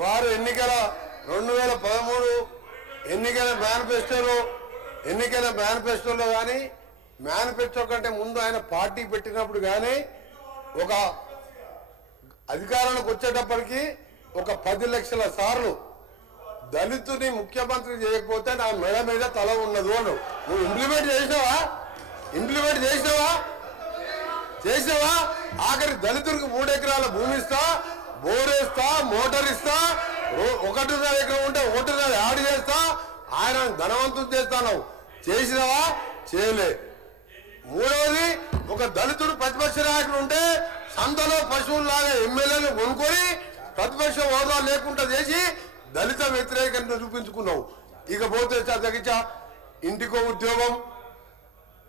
వారు ఎన్నికల 2013 ఎన్నికల మేనిఫెస్టోలో కానీ మేనిఫెస్టో కంటే ముందు ఆయన పార్టీ పెట్టినప్పుడు కానీ ఒక అధికారానికి వచ్చేటప్పటికి ఒక 10 లక్షల సార్లు దళితుని ముఖ్యమంత్రి చేయకపోతే నా మెడ మీద తల ఉన్నదు అను. నువ్వు ఇంప్లిమెంట్ చేసినావా? ఆఖరి దళితుడికి 3 ఎకరాల భూమి ఇస్తా, బోరేస్తా, మోటార్ ఇస్తా, 1.5 ఎకరం ఉంటే 1.5 యాడ్ చేస్తా, ఆయన ధనవంతులు చేస్తాను. చేసినావా? చేయలే. మూడవది, ఒక దళితుడు ప్రతిపక్ష నాయకుడు ఉంటే సంతలో పశువుల్లాగా ఎమ్మెల్యేలు కొనుక్కొని ప్రతిపక్ష హోదా లేకుండా చేసి దళిత వ్యతిరేకంగా చూపించుకున్నావు. ఇకపోతే తగ్గించా ఇంటికో ఉద్యోగం,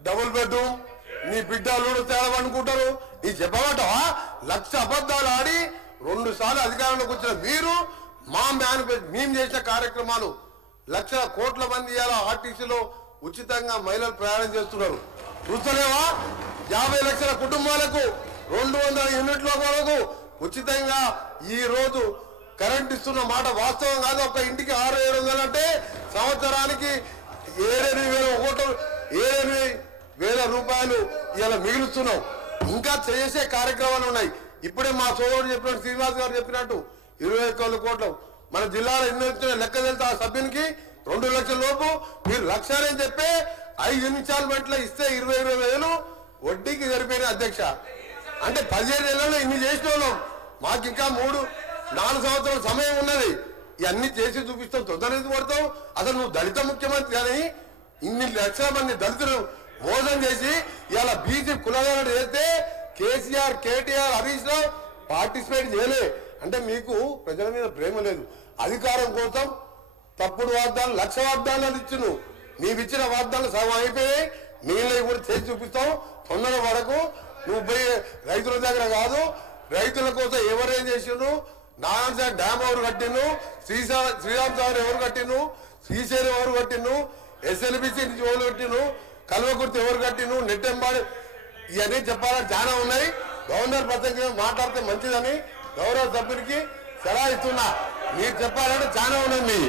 డబుల్ బెడ్రూమ్, నీ బిడ్డలు తేలవనుకుంటారు. నీ చెప్పమంటావా? 1,00,000 అబద్ధాలు ఆడి 2 సార్లు అధికారంలోకి వచ్చిన మీరు మేము చేసిన కార్యక్రమాలు 1,00,000 కోట్ల మంది ఇలా ఆర్టీసీలో ఉచితంగా మహిళలు ప్రయాణం చేస్తున్నారు. చూస్తలేవా? 50 లక్షల కుటుంబాలకు 200 యూనిట్ల వరకు ఉచితంగా ఈ రోజు కరెంట్ ఇస్తున్న మాట వాస్తవం కాదు. ఒక ఇంటికి 6,700 అంటే సంవత్సరానికి 7,000 రూపాయలు ఇలా మిగులుస్తున్నాం. ఇంకా చేసే కార్యక్రమాలు ఉన్నాయి. ఇప్పుడే మా సోదరుడు చెప్పినట్టు, శ్రీనివాస్ గారు చెప్పినట్టు 21 కోట్లు మన జిల్లాలో ఎన్ని వచ్చిన లెక్క తెలుసు. ఆ సభ్యునికి 2 లక్షల లోపు మీరు 1,00,000 అని చెప్పి 5 ఇన్స్టాల్మెంట్లో ఇస్తే 20,000 వడ్డీకి సరిపోయిన అధ్యక్ష. అంటే 15 నెలల్లో ఇన్ని చేసిన వాళ్ళం. మాకు ఇంకా 3-4 సంవత్సరాల సమయం ఉన్నది. ఇవన్నీ చేసి చూపిస్తాం. తొందరగా పడతావు. అసలు నువ్వు దళిత ముఖ్యమంత్రి అని ఇన్ని లక్షల మంది దళితులు మోసం చేసి ఇలా బీసీ కులగాలను చేస్తే కేసీఆర్, కేటీఆర్, హరీష్ రావు పార్టిసిపేట్ చేయలే. అంటే మీకు ప్రజల మీద ప్రేమ లేదు. అధికారం కోసం తప్పుడు వాగ్దానాలు, 1,00,000 వాగ్దానాలు ఇచ్చును. నీవిచ్చిన వాగ్దానాలు సగం అయిపోయాయి. నీళ్ళవి కూడా చేసి చూపిస్తాం. తొందర వరకు నువ్వు పోయి రైతుల దగ్గర కాదు, రైతుల కోసం ఎవరేం చేసిండు, నారాయణ డ్యామ్ ఎవరు కట్టిండు, శ్రీరామ్ సాగర్ ఎవరు కట్టిండు, శ్రీశైలం ఎవరు కట్టిండు, SLBC నుంచి ఎవరు కట్టిండు, కల్వకుర్తి ఎవరు కట్టిండు, నెట్టెంబాడు, ఇవన్నీ చెప్పాలని చాలా ఉన్నాయి. గవర్నర్ ప్రత్యేకంగా మాట్లాడితే మంచిదని గౌరవ సభ్యునికి సలహా ఇస్తున్నా. మీరు చెప్పాలంటే చాలా ఉన్నాయి.